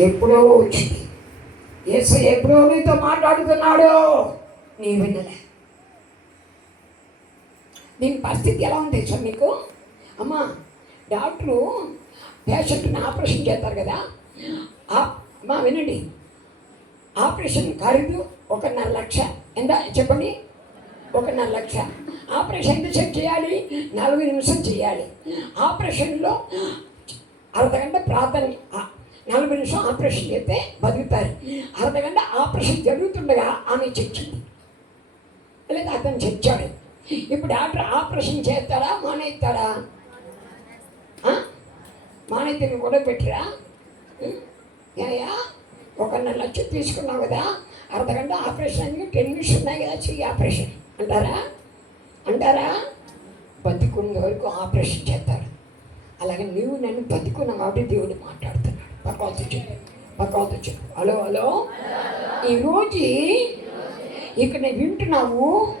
ఎప్పుడో వచ్చింది. ఏసు ఎప్పుడో నీతో మాట్లాడుతున్నాడు. నీ వినలే నీ పరిస్థితి ఎలా ఉంది సార్ నీకు అమ్మా డాక్టరు పేషెంట్ని ఆపరేషన్ చేస్తారు కదా. ఆ- అమ్మా వినండి. ఆపరేషన్ ఖరీదు ఒకన్నర లక్ష. ఎంత? చెప్పండి. ఒకన్నర లక్ష. ఆపరేషన్ ఎంతసేపు చేయాలి? నలభై నిమిషం చేయాలి. ఆపరేషన్లో అర్ధగంట ప్రార్థన నలభై నిమిషం ఆపరేషన్ చేస్తే బతుకుతారు. అర్ధగంట ఆపరేషన్ జరుగుతుండగా ఆమె చచ్చింది. లేదా అతను చచ్చాడు. ఇప్పుడు డాక్టర్ ఆపరేషన్ చేస్తాడా మానేస్తాడా? మానేతని కూడా పెట్టరా ఏయా ఒకన్నర లక్ష తీసుకున్నావు కదా అర్ధగంట ఆపరేషన్ అయింది టెన్ మినిట్స్ ఉన్నాయి కదా చెయ్యి ఆపరేషన్. అంటారా? అంటారా? బతికున్న వరకు ఆపరేషన్ చేస్తారు. అలాగే నీవు నన్ను బతికున్న కాబట్టి దేవుడు మాట్లాడతాడు పక్కవత చెప్పు పక్కవత చెప్పు హలో? హలో ఈరోజు ఇక్కడ నేను వింటున్నావు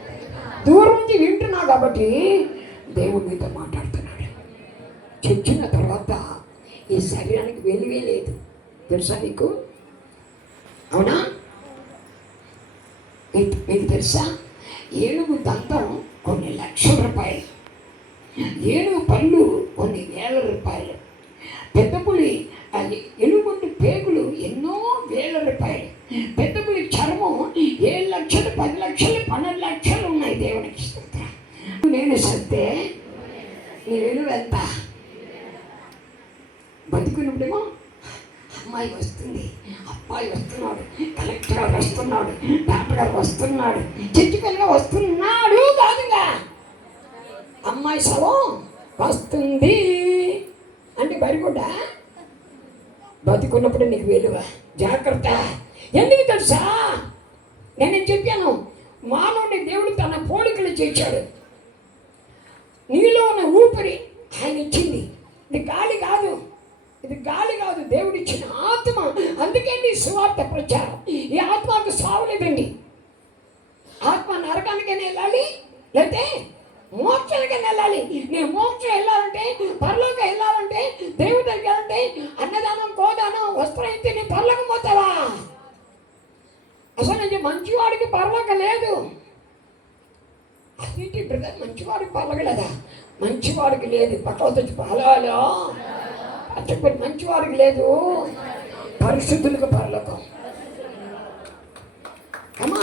దూరం నుంచి వింటున్నావు కాబట్టి దేవుడు మీతో మాట్లాడుతున్నాడు. చచ్చిన తర్వాత ఈ శరీరానికి వెలుగే లేదు. తెలుసా నీకు? అవునా? మీకు మీకు తెలుసా? ఏనుగు దంతం కొన్ని లక్షల రూపాయలు. ఏనుగు పళ్ళు కొన్ని వేల రూపాయలు పెద్ద పులి అది ఎలుగుంటి పేగులు ఎన్నో వేల రూపాయలు పెద్ద పులి చర్మం ఏడు లక్షలు పది లక్షలు పన్నెండు లక్షలు ఉన్నాయి దేవునికి నేను సత్తే నేను వెళ్తా బతుకున్నప్పుడేమో అమ్మాయి వస్తుంది అబ్బాయి వస్తున్నాడు కలెక్టర్ గారు వస్తున్నాడు డాక్టర్ గారు వస్తున్నాడు పిల్లగా వస్తున్నాడు కాదుగా. అమ్మాయి శవం వస్తుంది. అంటే బరిగొడ్డ? బతుకున్నప్పుడు నీకు విలువ జాగ్రత్త. ఎందుకు తెలుసా? నేను చెప్పాను మానవుని దేవుడు తన పోలికలు చేశాడు. నీలో ఉన్న ఊపిరి ఆయన ఇచ్చింది. ఇది గాలి కాదు. ఇది గాలి కాదు దేవుడు ఇచ్చిన ఆత్మ. అందుకే నీ సువార్త ప్రచారం. ఈ ఆత్మకు సావులేదండి ఆత్మ నరకానికైనా వెళ్ళాలి లేకపోతే మోక్షానికైనా వెళ్ళాలి. నేను మోక్షం మంచివాడికి పర్వక లేదు అదేంటి బ్రదర్ మంచివాడికి పర్వగలేదా మంచివాడికి లేదు. పక్కన వచ్చి హలో చెప్పండి మంచివాడికి లేదు. పరిశుద్ధులకు పరలోకం. అమ్మా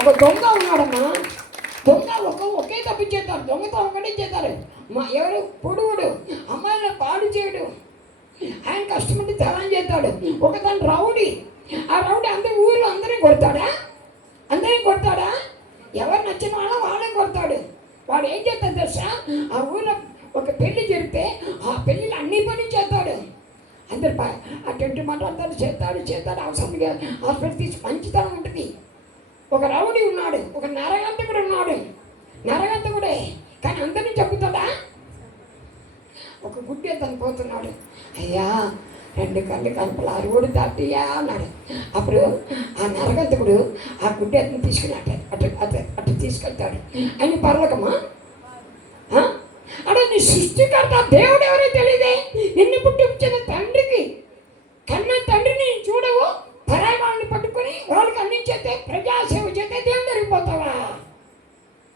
ఒక దొంగ ఉన్నాడమ్మా. దొంగ ఒక ఒకే తప్పించేస్తారు దొంగతో ఒకటే చేస్తారు మా ఎవరు? పొడుగుడు. అమ్మాయిలను పాడు చేయడు. ఆయన కష్టపడి తలం చేస్తాడు. ఒకదాని రౌడీ ఆ రౌడీ అందరి ఊరిలో అందరినీ కొడతాడా అందరినీ కొడతాడా ఎవరు నచ్చిన వాళ్ళ వాళ్ళని కొడతాడు వాడు తెలుసా? ఆ ఊళ్ళో ఒక పెళ్ళి జరిపితే ఆ పెళ్ళిలో అన్ని పని చేస్తాడు. అందరు ప- ఆ టెంట్ మాట్లాడతాడు చేస్తాడు చేస్తాడు. అవసరంగా హాస్పిటల్ తీసి మంచితనం ఉంటుంది. ఒక రౌడీ ఉన్నాడు ఒక నరగంతకుడు ఉన్నాడు. నరగంతకుడే కానీ అందరినీ చెప్పుతాడా ఒక గుడ్డి అతను పోతున్నాడు. అయ్యా రెండు కళ్ళు కలుపులు అరువుడు దాటియా అన్నాడు. అప్పుడు ఆ నరగంతకుడు ఆ గుడ్డి అతను తీసుకుని అటు అటు అటు తీసుకెళ్తాడు. అని పర్వకమా? దేవుడు ఎవరో తెలియదే? నిన్ను వచ్చిన తండ్రికి కన్న తండ్రిని చూడవు. పరాయి వాళ్ళని పట్టుకొని వాళ్ళకి అందించేతే ప్రజాసేవ చేతే